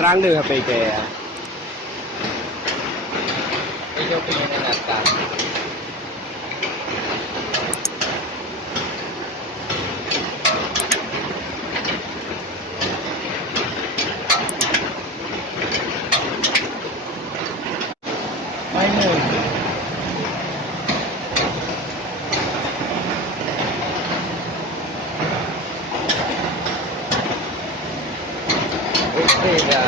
Terang deh HP kayak. Video pinanatan. Beda.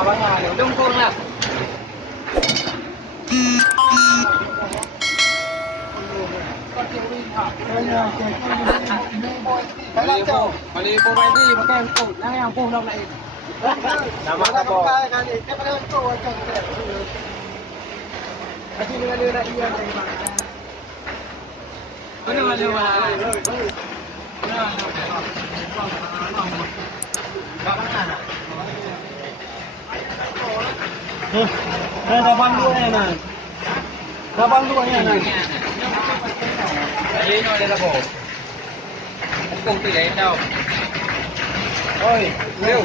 Bang, dung phương nè. Malibo ba hindi? Magkaya po. Nangayang po lang na ito. Tama ka po. Kasi nila iyan ay mga. Ano nga naman? Kapan dua ya nan? Kapan dua ya nan? Ayun o, nila po. Kung tigayin daw. Oi, Leo.